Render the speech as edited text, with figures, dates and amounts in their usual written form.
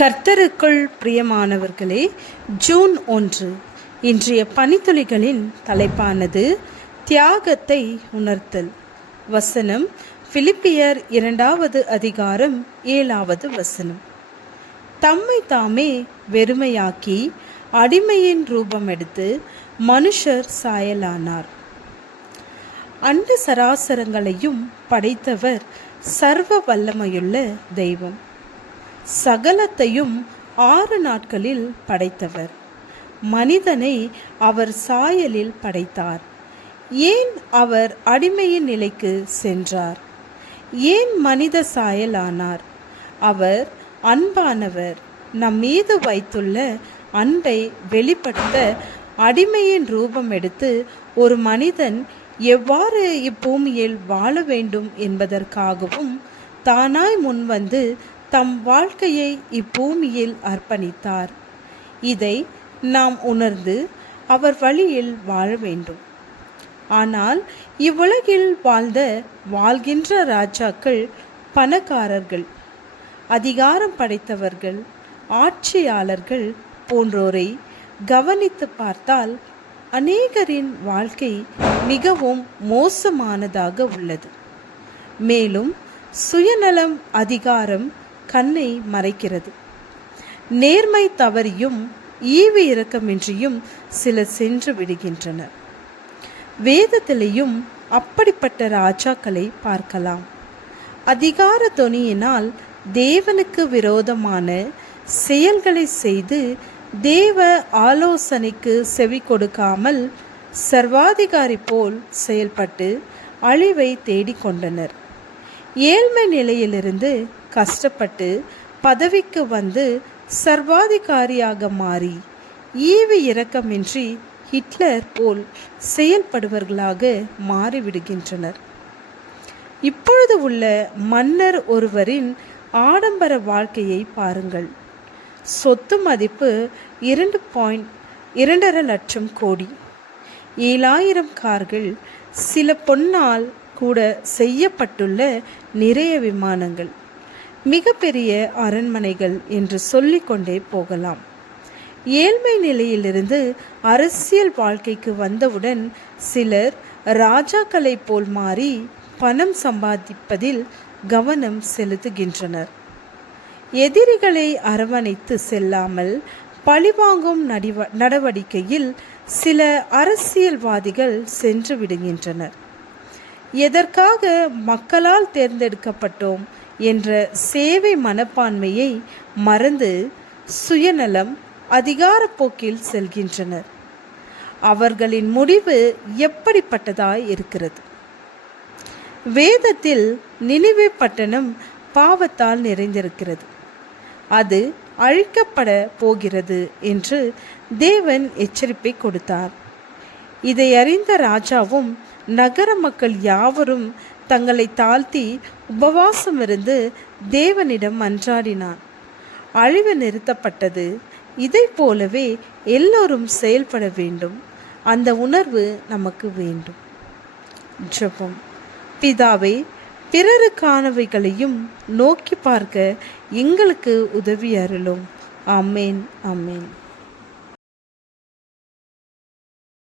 கர்த்தருக்குள் பிரியமானவர்களே, ஜூன் 1 இன்றைய பனித்துளிகளின் தலைப்பானது தியாகத்தை உணர்த்தல். வசனம் பிலிப்பியர் 2வது அதிகாரம் 7வது வசனம். தம்மை தாமே வெறுமையாக்கி அடிமையின் ரூபம் எடுத்து மனுஷர் சாயலானார். அண்ட சராசரங்களையும் படைத்தவர் சர்வ வல்லமையுள்ள தெய்வம். சகலத்தையும் 6 நாட்களில் படைத்தவர். மனிதனை அவர் சாயலில் படைத்தார். ஏன் அவர் அடிமையின் நிலைக்கு சென்றார்? ஏன் மனித சாயலானார்? அவர் அன்பானவர். நம் மீது வைத்துள்ள அன்பை வெளிப்படுத்த அடிமையின் ரூபம் எடுத்து ஒரு மனிதன் எவ்வாறு இப்பூமியில் வாழ வேண்டும் என்பதற்காகவும் தானாய் முன்வந்து தம் வாழ்க்கையை இப்பூமியில் அர்ப்பணித்தார். இதை நாம் உணர்ந்து அவர் வழியில் வாழ வேண்டும். ஆனால் இவ்வுலகில் வாழ்கின்ற ராஜாக்கள், பணக்காரர்கள், அதிகாரம் படைத்தவர்கள், ஆட்சியாளர்கள் போன்றோரை கவனித்து பார்த்தால் அநேகரின் வாழ்க்கை மிகவும் மோசமானதாக உள்ளது. மேலும் சுயநலம், அதிகாரம் கண்ணை மறைக்கிறது. நேர்மை தவறியும் ஈவு இரக்கமின்றியும் சிலர் சென்று விடுகின்றனர். வேதத்திலேயும் அப்படிப்பட்ட ராஜாக்களை பார்க்கலாம். அதிகார தொனியினால் தேவனுக்கு விரோதமான செயல்களை செய்து தேவ ஆலோசனைக்கு செவி கொடுக்காமல் சர்வாதிகாரி போல் செயல்பட்டு அழிவை தேடிக்கொண்டனர். ஏழ்மை நிலையிலிருந்து கஷ்டப்பட்டு பதவிக்கு வந்து சர்வாதிகாரியாக மாறி ஈவு இரக்கமின்றி ஹிட்லர் போல் செயல்படுவர்களாக மாறிவிடுகின்றனர். இப்பொழுது உள்ள மன்னர் ஒருவரின் ஆடம்பர வாழ்க்கையை பாருங்கள். சொத்து மதிப்பு 2.2 லட்சம் கோடி, 7,000 கார்கள், சில பொன்னால் கூட செய்யப்பட்டுள்ள நிறைய விமானங்கள், மிகப்பெரிய அரண்மனைகள் என்று சொல்லிக்கொண்டே போகலாம். ஏழ்மை நிலையிலிருந்து அரசியல் வாழ்க்கைக்கு வந்தவுடன் சிலர் ராஜாக்களை போல் மாறி பணம் சம்பாதிப்பதில் கவனம் செலுத்துகின்றனர். எதிரிகளை அரவணைத்து செல்லாமல் பழிவாங்கும் நடவடிக்கையில் சில அரசியல்வாதிகள் சென்று விடுகின்றனர். எதற்காக மக்களால் தேர்ந்தெடுக்கப்பட்டோம் என்ற சேவை மனப்பான்மையை மறந்து சுயநலம், அதிகார போக்கில் செல்கின்றனர். அவர்களின் முடிவு எப்படிப்பட்டதாய் இருக்கிறது? வேதத்தில் நினிவே பட்டணம் பாவத்தால் நிறைந்திருக்கிறது, அது அழிக்கப்பட போகிறது என்று தேவன் எச்சரிப்பை கொடுத்தார். இதை அறிந்த ராஜாவும் நகர மக்கள் யாவரும் தங்களை தாழ்த்தி உபவாசம் இருந்து தேவனிடம் மன்றாடினான். அழிவு நிறுத்தப்பட்டது. இதை போலவே எல்லோரும் செயல்பட வேண்டும். அந்த உணர்வு நமக்கு வேண்டும். ஜெபம். பிதாவே, பிறருக்கானவைகளையும் நோக்கி பார்க்க எங்களுக்கு உதவி அருளும். ஆமேன், ஆமேன்.